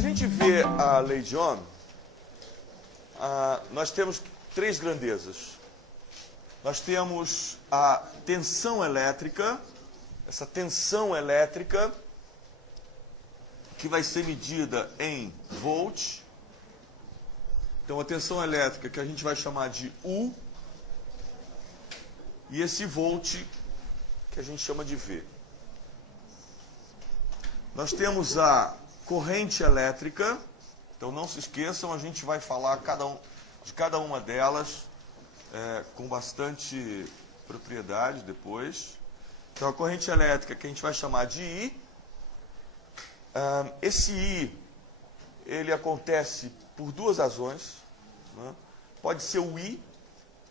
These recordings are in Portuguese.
a gente vê a lei de Ohm, nós temos três grandezas. Nós temos a tensão elétrica, essa tensão elétrica que vai ser medida em volts. Então, a tensão elétrica que a gente vai chamar de U, e esse volt que a gente chama de V. Nós temos a corrente elétrica. Então, não se esqueçam, a gente vai falar de cada uma delas com bastante propriedade depois. Então, a corrente elétrica que a gente vai chamar de I. Esse I, ele acontece por duas razões. Né? Pode ser o I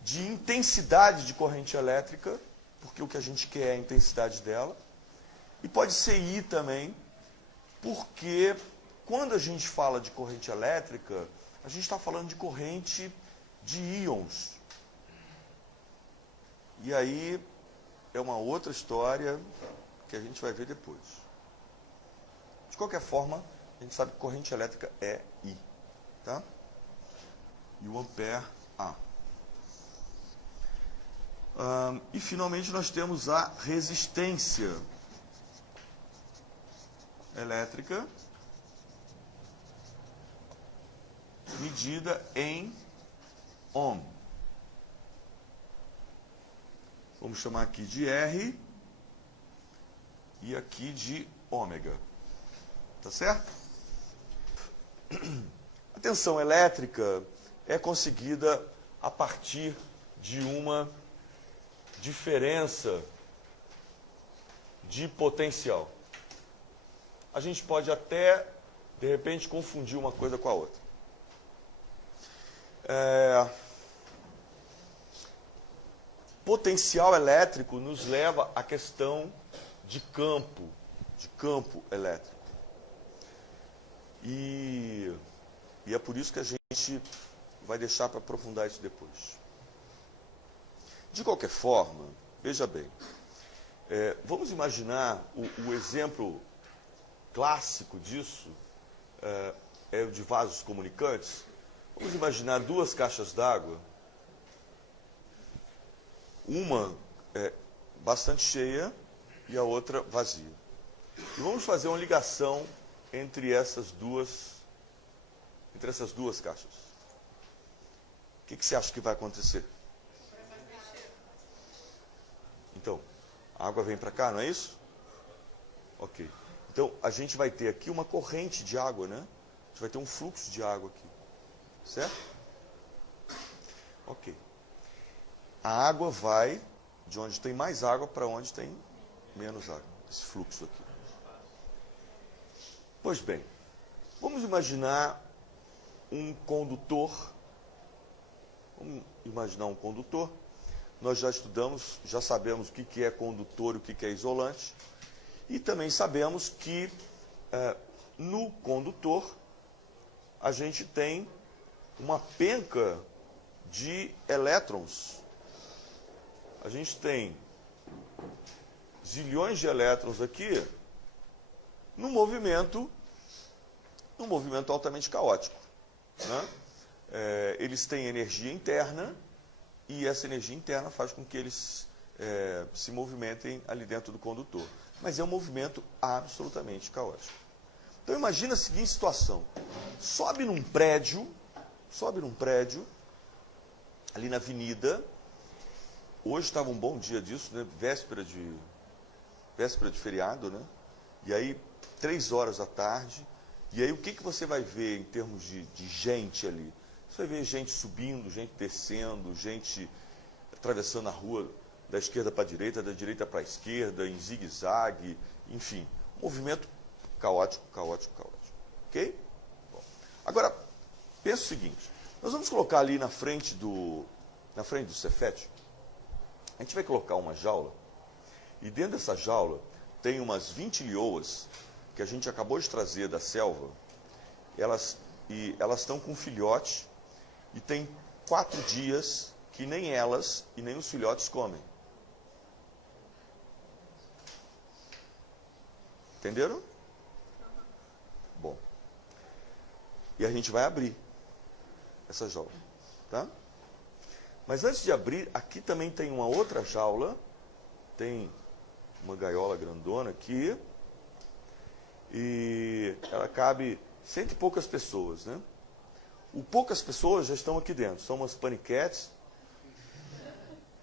de intensidade de corrente elétrica, porque o que a gente quer é a intensidade dela. E pode ser I também, porque quando a gente fala de corrente elétrica, a gente está falando de corrente de íons. E aí é uma outra história que a gente vai ver depois. De qualquer forma, a gente sabe que corrente elétrica é I. Tá? E o ampere, A. E finalmente nós temos a resistência elétrica medida em ohm. Vamos chamar aqui de R e aqui de ômega. Tá certo? A tensão elétrica é conseguida a partir de uma diferença de potencial. A gente pode até, de repente, confundir uma coisa com a outra. Potencial elétrico nos leva à questão de campo elétrico. E é por isso que a gente vai deixar para aprofundar isso depois. De qualquer forma, veja bem, vamos imaginar o exemplo clássico disso, é o de vasos comunicantes. Vamos imaginar duas caixas d'água, uma bastante cheia e a outra vazia. E vamos fazer uma ligação entre essas duas caixas. O que você acha que vai acontecer? Então, a água vem para cá, não é isso? Ok. Então, a gente vai ter aqui uma corrente de água, né? A gente vai ter um fluxo de água aqui. Certo? Ok. A água vai de onde tem mais água para onde tem menos água. Esse fluxo aqui. Pois bem, vamos imaginar um condutor. Vamos imaginar um condutor. Nós já estudamos, já sabemos o que é condutor e o que é isolante. E também sabemos que no condutor a gente tem uma penca de elétrons. A gente tem zilhões de elétrons aqui num movimento altamente caótico. Né? Eles têm energia interna e essa energia interna faz com que eles se movimentem ali dentro do condutor. Mas é um movimento absolutamente caótico. Então imagina a seguinte situação. Sobe num prédio, ali na avenida. Hoje estava um bom dia disso, né? Véspera de feriado, né? E aí, 3 horas da tarde. E aí, o que você vai ver em termos de gente ali? Você vai ver gente subindo, gente descendo, gente atravessando a rua da esquerda para a direita, da direita para a esquerda, em zigue-zague, enfim. Movimento caótico. Ok? Bom. Agora, pensa o seguinte. Nós vamos colocar ali na frente do Cefet, a gente vai colocar uma jaula, e dentro dessa jaula tem umas 20 lioas que a gente acabou de trazer da selva. Elas estão com filhote e tem 4 dias que nem elas e nem os filhotes comem. Entenderam? Bom. E a gente vai abrir essa jaula, tá? Mas antes de abrir, aqui também tem uma outra jaula, tem uma gaiola grandona aqui, e ela cabe 100 e poucas pessoas, né? O poucas pessoas já estão aqui dentro, são umas paniquetes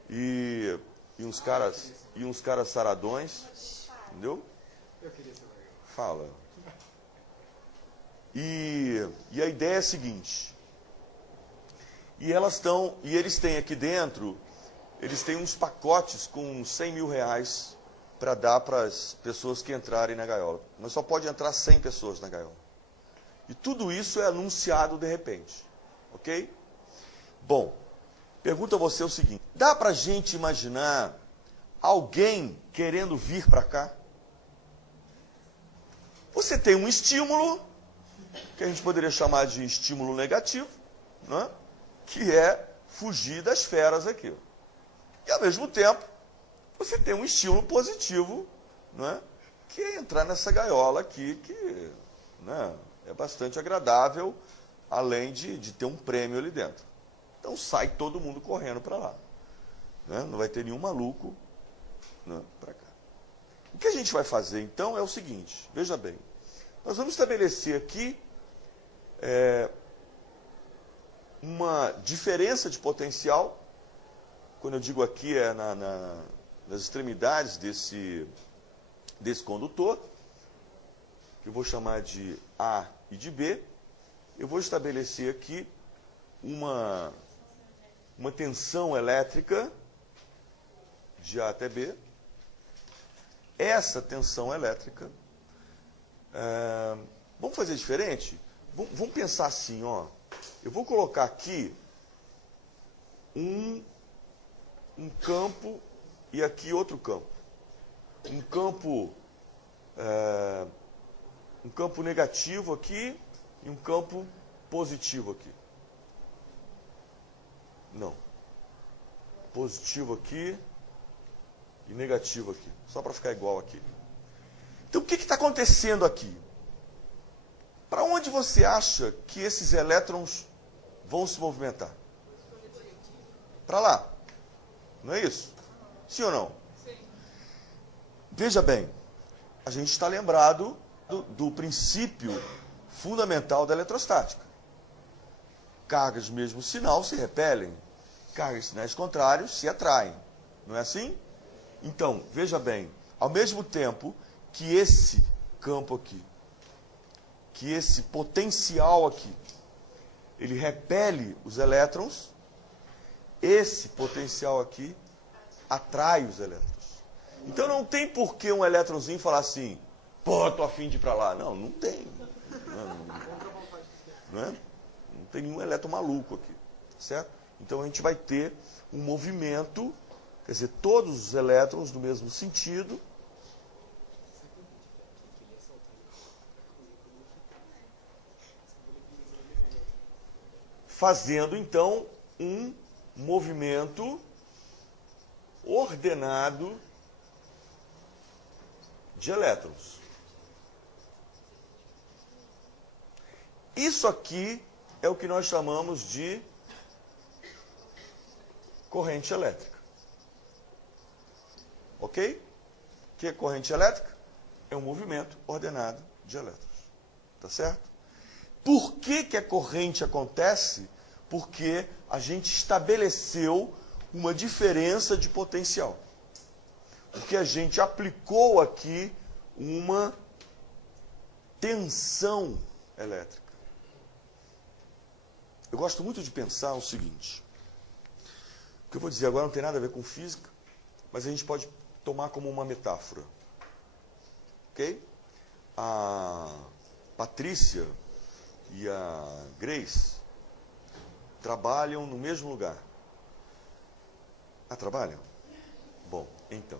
e uns caras saradões, entendeu? Eu queria saber. Fala. E a ideia é a seguinte, e eles têm aqui dentro, eles têm uns pacotes com 100 mil reais para dar para as pessoas que entrarem na gaiola. Mas só pode entrar 100 pessoas na gaiola. E tudo isso é anunciado de repente. Ok? Bom, pergunto a você o seguinte, dá para a gente imaginar alguém querendo vir para cá? Você tem um estímulo, que a gente poderia chamar de estímulo negativo, né? Que é fugir das feras aqui. E ao mesmo tempo, você tem um estímulo positivo, né? Que é entrar nessa gaiola aqui, que, né, é bastante agradável, além de ter um prêmio ali dentro. Então sai todo mundo correndo para lá. Né? Não vai ter nenhum maluco, né, para cá. O que a gente vai fazer então é o seguinte, veja bem, nós vamos estabelecer aqui uma diferença de potencial, quando eu digo aqui é nas extremidades desse condutor, que eu vou chamar de A e de B. Eu vou estabelecer aqui uma tensão elétrica de A até B. Essa tensão elétrica, vamos fazer diferente? Vamos pensar assim, ó. Eu vou colocar aqui um campo e aqui outro campo. Um campo negativo aqui e um campo positivo aqui. Não. Positivo aqui e negativo aqui. Só para ficar igual aqui. Então, o que está acontecendo aqui? Para onde você acha que esses elétrons vão se movimentar? Para lá. Não é isso? Sim ou não? Sim. Veja bem, a gente está lembrado do princípio fundamental da eletrostática. Cargas de mesmo sinal se repelem, cargas de sinais contrários se atraem. Não é assim? Então, veja bem, ao mesmo tempo que esse campo aqui, que esse potencial aqui, ele repele os elétrons, esse potencial aqui atrai os elétrons. Então não tem por que um elétronzinho falar assim, pô, tô afim de ir para lá. Não tem. Não tem nenhum elétron maluco aqui, certo? Então a gente vai ter um movimento, quer dizer, todos os elétrons no mesmo sentido, fazendo então um movimento ordenado de elétrons. Isso aqui é o que nós chamamos de corrente elétrica. Ok? O que é corrente elétrica? É um movimento ordenado de elétrons. Tá certo? Por que a corrente acontece? Porque a gente estabeleceu uma diferença de potencial. Porque a gente aplicou aqui uma tensão elétrica. Eu gosto muito de pensar o seguinte. O que eu vou dizer agora não tem nada a ver com física, mas a gente pode tomar como uma metáfora. Ok? A Patrícia e a Grace trabalham no mesmo lugar. Ah, trabalham? Bom, então.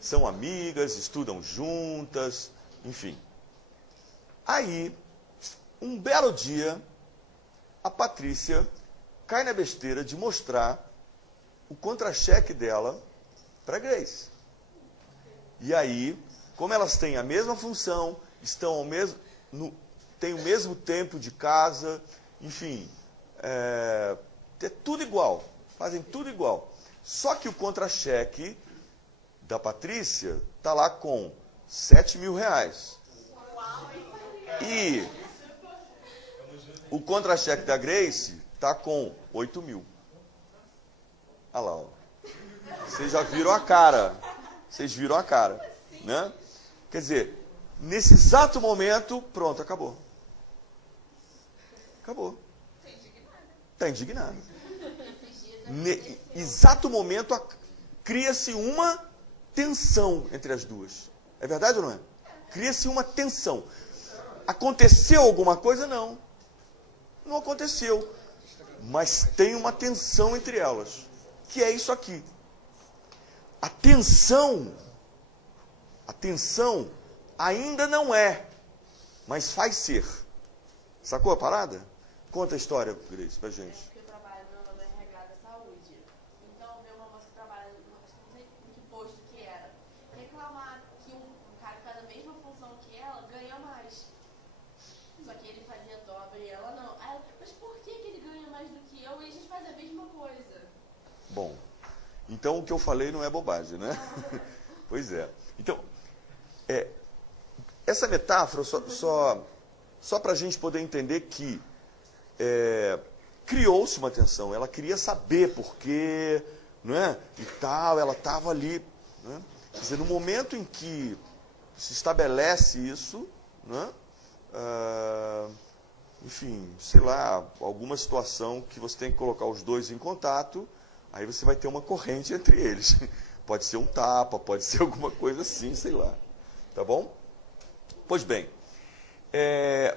São amigas, estudam juntas, enfim. Aí, um belo dia, a Patrícia cai na besteira de mostrar o contra-cheque dela para a Grace. E aí, como elas têm a mesma função, estão ao mesmo, têm o mesmo tempo de casa, enfim, é tudo igual, fazem tudo igual. Só que o contra-cheque da Patrícia está lá com R$7.000. E o contra-cheque da Grace está com 8.000. Olha lá, ó. Vocês já viram a cara. Vocês viram a cara, né? Quer dizer, nesse exato momento, pronto, acabou. Acabou. Está indignado. Exato momento, cria-se uma tensão entre as duas. É verdade ou não é? Cria-se uma tensão. Aconteceu alguma coisa? Não. Não aconteceu. Mas tem uma tensão entre elas. Que é isso aqui. A tensão ainda não é, mas faz ser. Sacou a parada? Conta a história, Grace, pra gente. Eu trabalho no RH da saúde. Então, veio uma moça que trabalha, não sei em que posto que era, reclamar que um cara que faz a mesma função que ela ganha mais. Só que ele fazia dobra e ela não. Aí ela, mas por que ele ganha mais do que eu e a gente faz a mesma coisa? Bom, então o que eu falei não é bobagem, né? Pois é. Então, essa metáfora só para a gente poder entender que criou-se uma tensão. Ela queria saber por quê, não é? E tal, ela estava ali. Né? Quer dizer, no momento em que se estabelece isso, né? Enfim, sei lá, alguma situação que você tem que colocar os dois em contato, aí você vai ter uma corrente entre eles. Pode ser um tapa, pode ser alguma coisa assim, sei lá. Tá bom? Pois bem,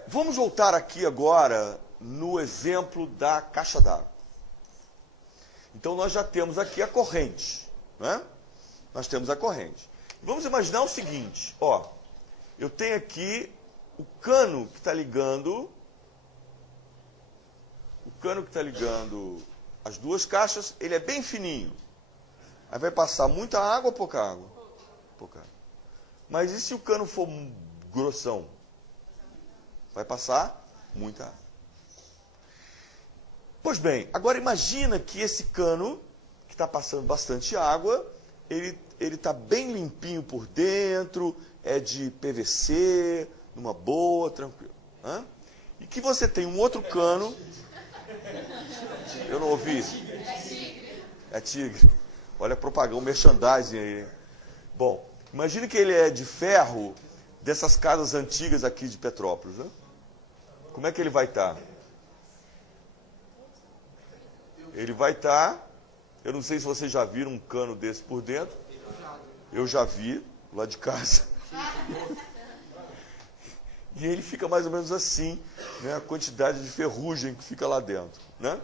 vamos voltar aqui agora no exemplo da caixa d'água. Então, nós já temos aqui a corrente. Né? Nós temos a corrente. Vamos imaginar o seguinte, ó. Eu tenho aqui o cano que está ligando... O cano que está ligando as duas caixas, ele é bem fininho. Aí vai passar muita água ou pouca água? Pouca água. Mas e se o cano for grossão? Vai passar muita água. Pois bem, agora imagina que esse cano, que está passando bastante água, ele está bem limpinho por dentro, é de PVC, numa boa, tranquilo. Hã? E que você tem um outro cano... Eu não ouvi. É tigre. Olha a propaganda, o merchandising aí. Bom, imagine que ele é de ferro dessas casas antigas aqui de Petrópolis, né? Como é que ele vai estar? Ele vai estar... Eu não sei se vocês já viram um cano desse por dentro. Eu já vi, lá de casa. E ele fica mais ou menos assim, né? A quantidade de ferrugem que fica lá dentro, né?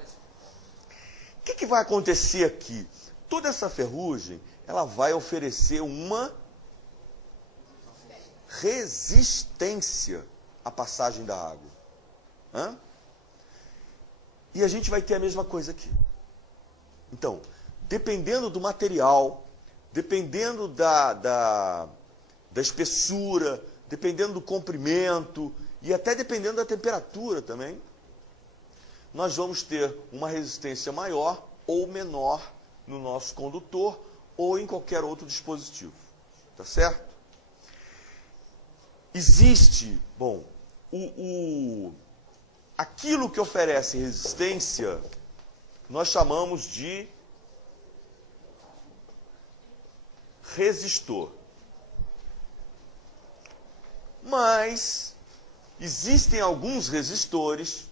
O que vai acontecer aqui? Toda essa ferrugem, ela vai oferecer uma resistência à passagem da água. Hã? E a gente vai ter a mesma coisa aqui. Então, dependendo do material, dependendo da espessura, dependendo do comprimento e até dependendo da temperatura também, nós vamos ter uma resistência maior ou menor no nosso condutor ou em qualquer outro dispositivo. Tá certo? Existe, bom, aquilo que oferece resistência, nós chamamos de resistor. Mas existem alguns resistores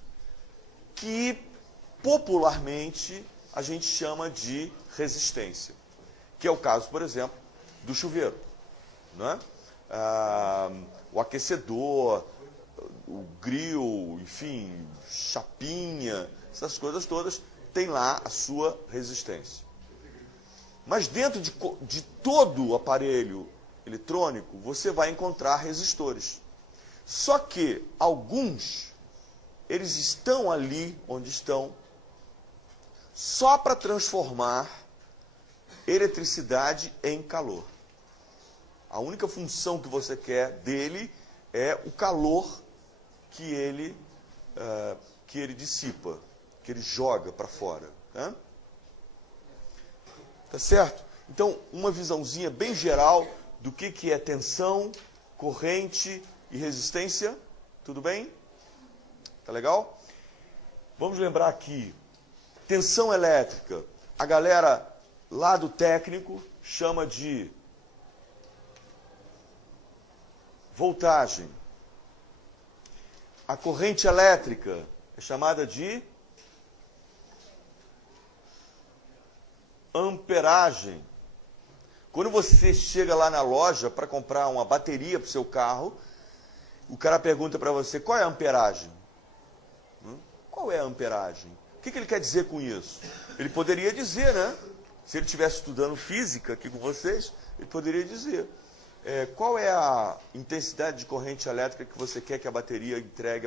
que popularmente a gente chama de resistência, que é o caso, por exemplo, do chuveiro, né? O aquecedor, o grill, enfim, chapinha, essas coisas todas têm lá a sua resistência. Mas dentro de todo o aparelho eletrônico, você vai encontrar resistores. Só que alguns, eles estão ali onde estão, só para transformar eletricidade em calor. A única função que você quer dele é o calor que ele dissipa, que ele joga para fora. Tá certo? Então, uma visãozinha bem geral do que é tensão, corrente e resistência. Tudo bem? Tá legal? Vamos lembrar aqui, tensão elétrica. A galera lá do técnico chama de voltagem. A corrente elétrica é chamada de amperagem. Quando você chega lá na loja para comprar uma bateria para o seu carro, o cara pergunta para você, qual é a amperagem? Qual é a amperagem? O que ele quer dizer com isso? Ele poderia dizer, né? Se ele estivesse estudando física aqui com vocês, ele poderia dizer. Qual é a intensidade de corrente elétrica que você quer que a bateria entregue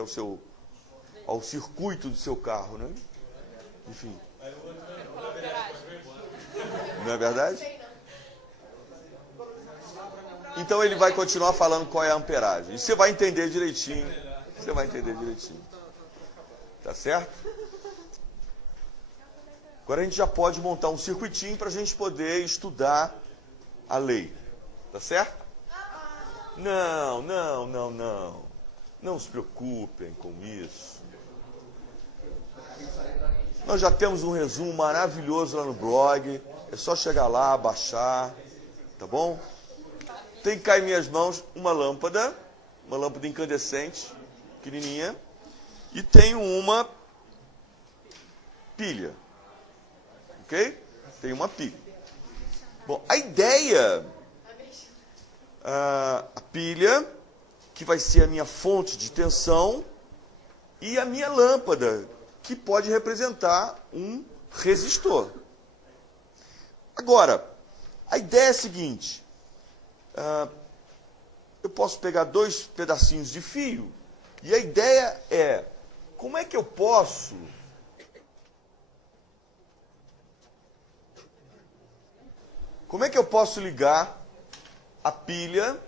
ao circuito do seu carro, né? Enfim. Não é verdade? Então ele vai continuar falando qual é a amperagem. E você vai entender direitinho. Você vai entender direitinho. Tá certo? Agora a gente já pode montar um circuitinho para a gente poder estudar a lei. Tá certo? Não. Não se preocupem com isso. Nós já temos um resumo maravilhoso lá no blog. É só chegar lá, baixar. Tá bom? Tem que cair em minhas mãos uma lâmpada incandescente, pequenininha, e tenho uma pilha. Ok? Tem uma pilha. Bom, a ideia, a pilha, que vai ser a minha fonte de tensão, e a minha lâmpada, que pode representar um resistor. Agora, a ideia é a seguinte, eu posso pegar 2 pedacinhos de fio, e a ideia é, como é que eu posso ligar a pilha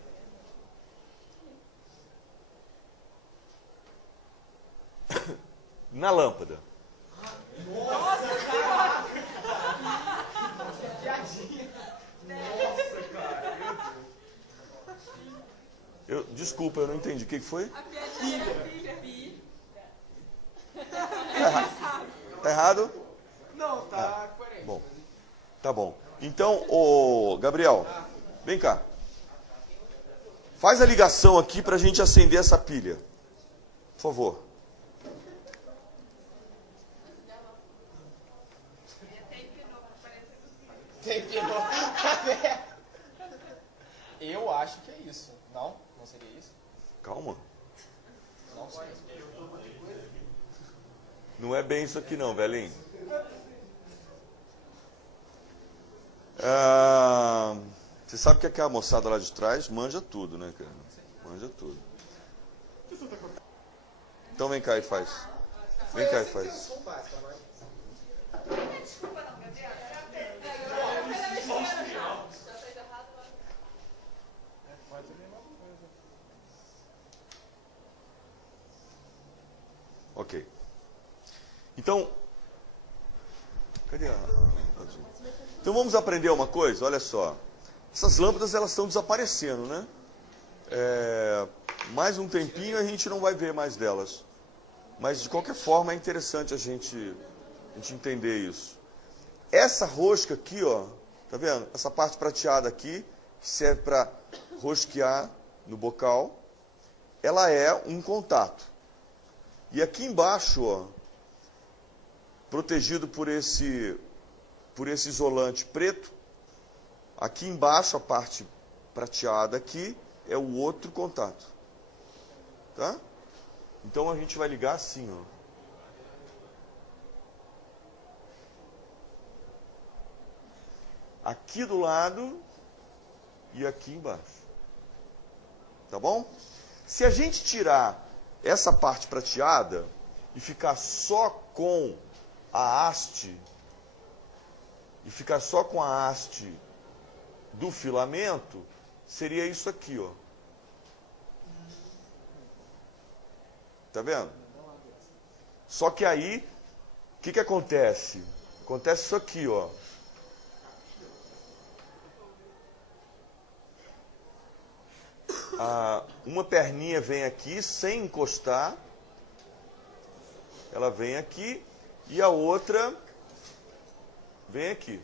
na lâmpada? Desculpa, eu não entendi. O que foi? A pilha. Tá errado? Não, tá coerente. Bom, tá bom. Então, Gabriel, vem cá. Faz a ligação aqui para a gente acender essa pilha. Por favor. Tem que Eu acho que é isso. Não? Não seria isso? Calma. Não sei. Não é bem isso aqui não, velhinho. Você sabe que aquela moçada lá de trás manja tudo, né, cara? Manja tudo. Então vem cá e faz. Vem cá e faz. Ok. Então, cadê a... Então vamos aprender uma coisa, olha só. Essas lâmpadas, elas estão desaparecendo, né? Mais um tempinho a gente não vai ver mais delas. Mas de qualquer forma é interessante a gente entender isso. Essa rosca aqui, ó, tá vendo? Essa parte prateada aqui, que serve para rosquear no bocal, ela é um contato. E aqui embaixo, ó, protegido por esse isolante preto, aqui embaixo, a parte prateada aqui, é o outro contato. Tá? Então a gente vai ligar assim, ó. Aqui do lado e aqui embaixo. Tá bom? Se a gente tirar essa parte prateada e ficar só com a haste, do filamento, seria isso aqui, ó. Tá vendo? Só que aí, o que acontece? Acontece isso aqui, ó. Uma perninha vem aqui sem encostar. Ela vem aqui e a outra vem aqui.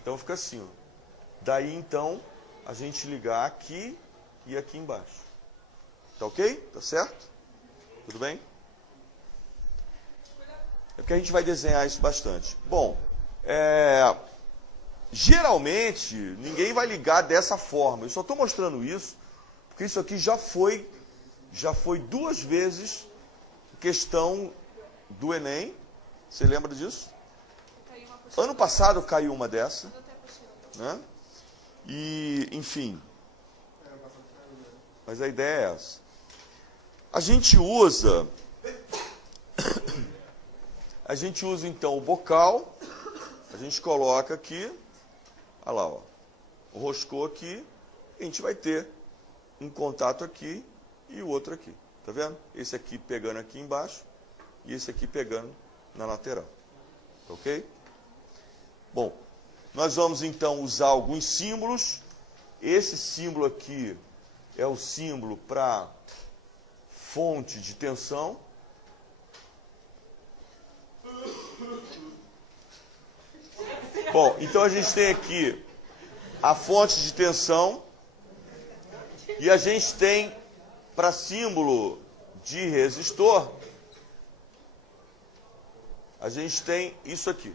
Então fica assim, ó. Daí então a gente ligar aqui e aqui embaixo. Tá ok? Tá certo? Tudo bem? É porque a gente vai desenhar isso bastante. Bom, geralmente ninguém vai ligar dessa forma. Eu só estou mostrando isso porque isso aqui já foi 2 vezes questão do Enem. Você lembra disso? Ano passado caiu uma dessa, né? E, enfim. Mas a ideia é essa. A gente usa então o bocal, a gente coloca aqui, olha lá, ó, roscou aqui, a gente vai ter um contato aqui e o outro aqui, tá vendo? Esse aqui pegando aqui embaixo e esse aqui pegando na lateral, tá ok? Bom, nós vamos então usar alguns símbolos. Esse símbolo aqui é o símbolo para fonte de tensão. Bom, então a gente tem aqui a fonte de tensão e a gente tem para símbolo de resistor, a gente tem isso aqui.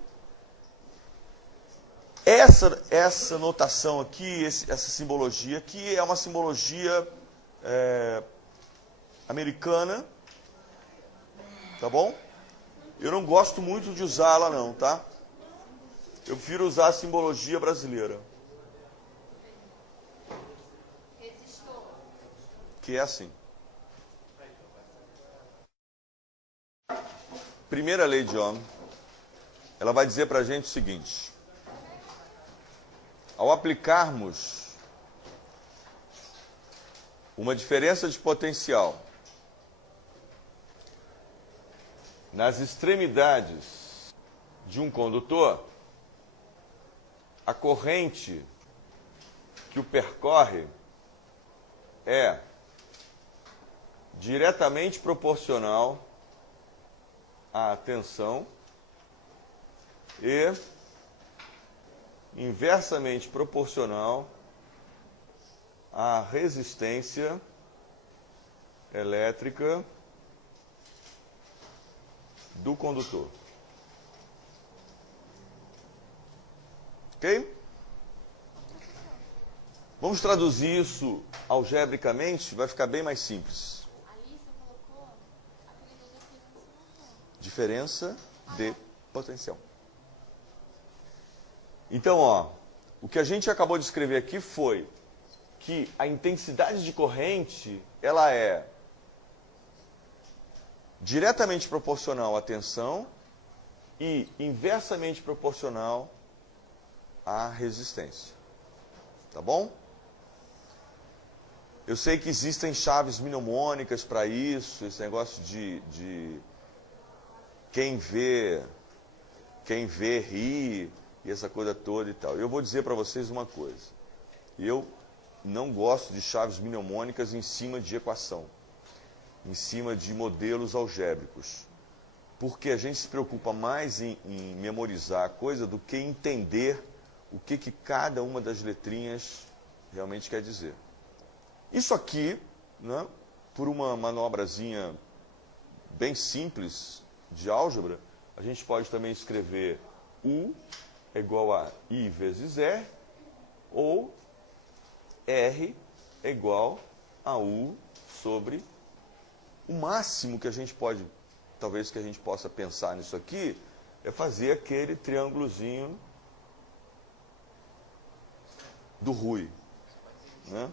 Essa notação aqui, essa simbologia aqui é uma simbologia americana, tá bom? Eu não gosto muito de usá-la não, tá? Eu prefiro usar a simbologia brasileira. Resistor. Que é assim. Primeira lei de Ohm, ela vai dizer para a gente o seguinte: ao aplicarmos uma diferença de potencial nas extremidades de um condutor, a corrente que o percorre é diretamente proporcional à tensão e inversamente proporcional à resistência elétrica do condutor. Ok? Vamos traduzir isso algebricamente, vai ficar bem mais simples. Ali você colocou aquele do Diferença de potencial. Então, ó, o que a gente acabou de escrever aqui foi que a intensidade de corrente, ela é diretamente proporcional à tensão e inversamente proporcional à resistência. Tá bom? Eu sei que existem chaves mnemônicas para isso, esse negócio de quem vê ri, e essa coisa toda e tal. Eu vou dizer para vocês uma coisa. Eu não gosto de chaves mnemônicas em cima de equação, em cima de modelos algébricos. Porque a gente se preocupa mais em memorizar a coisa do que entender o que cada uma das letrinhas realmente quer dizer. Isso aqui, né, por uma manobrazinha bem simples de álgebra, a gente pode também escrever U é igual a I vezes R, ou R é igual a U sobre o máximo que a gente pode, talvez que a gente possa pensar nisso aqui, é fazer aquele triângulozinho do Rui. Né?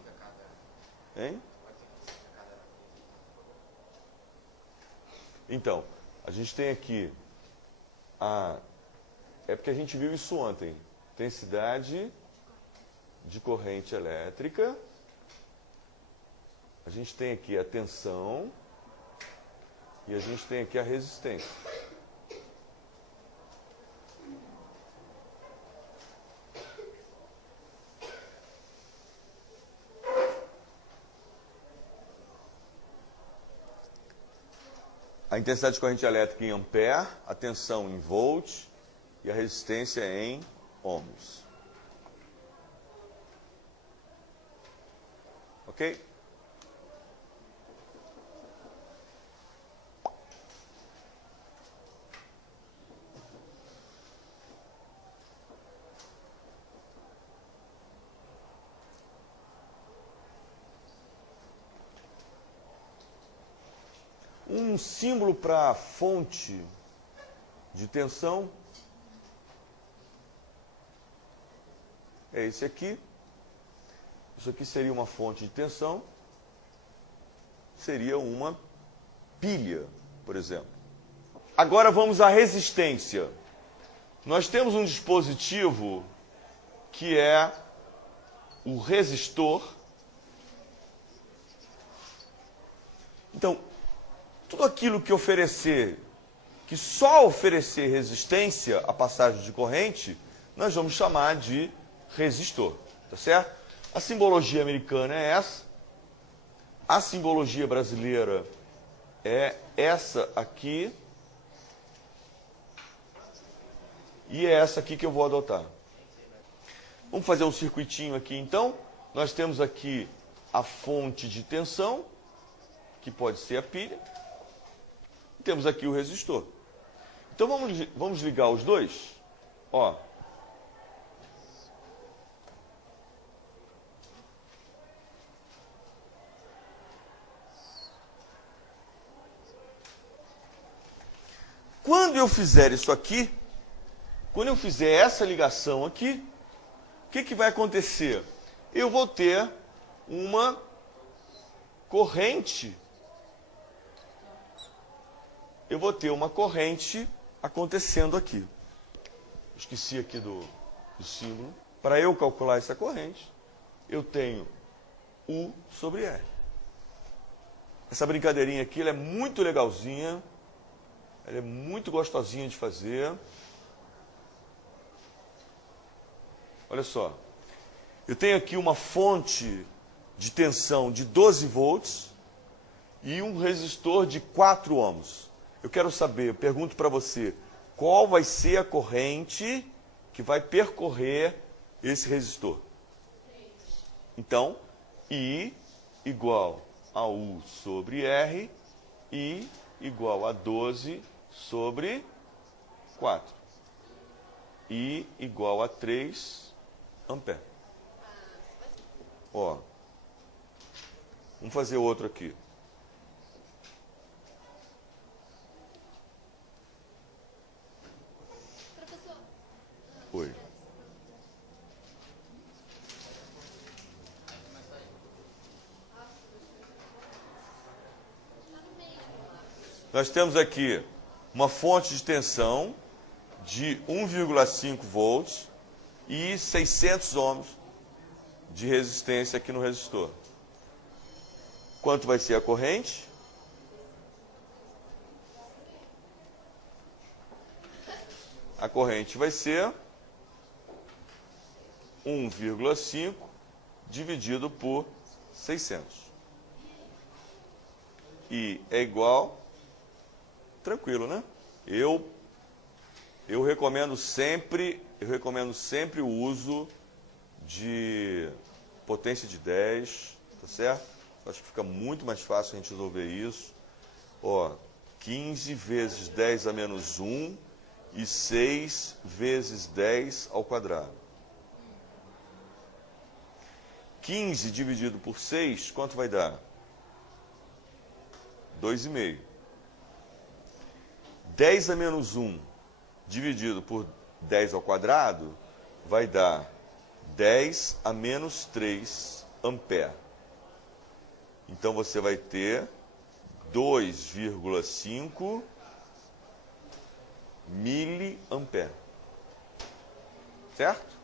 Hein? Então, a gente tem aqui é porque a gente viu isso ontem. Intensidade de corrente elétrica. A gente tem aqui a tensão e a gente tem aqui a resistência. A intensidade de corrente elétrica em ampere, a tensão em volt e a resistência em ohms. Ok? Um símbolo para fonte de tensão é esse aqui. Isso aqui seria uma fonte de tensão. Seria uma pilha, por exemplo. Agora vamos à resistência. Nós temos um dispositivo que é o resistor. Então, tudo aquilo que oferecer, que só oferecer resistência à passagem de corrente, nós vamos chamar de resistor, tá certo? A simbologia americana é essa. A simbologia brasileira é essa aqui. E é essa aqui que eu vou adotar. Vamos fazer um circuitinho aqui, então. Nós temos aqui a fonte de tensão, que pode ser a pilha. E temos aqui o resistor. Então vamos ligar os dois. Ó. Quando eu fizer isso aqui, quando eu fizer essa ligação aqui, o que vai acontecer? Eu vou ter uma corrente. Eu vou ter uma corrente acontecendo aqui. Esqueci aqui do símbolo. Para eu calcular essa corrente, eu tenho U sobre R. Essa brincadeirinha aqui ela é muito legalzinha. Ela é muito gostosinha de fazer. Olha só. Eu tenho aqui uma fonte de tensão de 12 volts e um resistor de 4 ohms. Eu quero saber, eu pergunto para você, qual vai ser a corrente que vai percorrer esse resistor? Então, I igual a U sobre R, I igual a 12 sobre 4. I igual a 3 ampere. Ó, vamos fazer outro aqui. Oi. Nós temos aqui uma fonte de tensão de 1,5 volts e 600 ohms de resistência aqui no resistor. Quanto vai ser a corrente? A corrente vai ser 1,5 dividido por 600. E é igual... Tranquilo, né? Eu recomendo sempre o uso de potência de 10, tá certo? Acho que fica muito mais fácil a gente resolver isso. Ó, 15 vezes 10 a menos 1 e 6 vezes 10 ao quadrado. 15 dividido por 6, quanto vai dar? 2,5. 10 a menos 1 dividido por 10 ao quadrado vai dar 10 a menos 3 ampere. Então você vai ter 2,5 miliampere. Certo?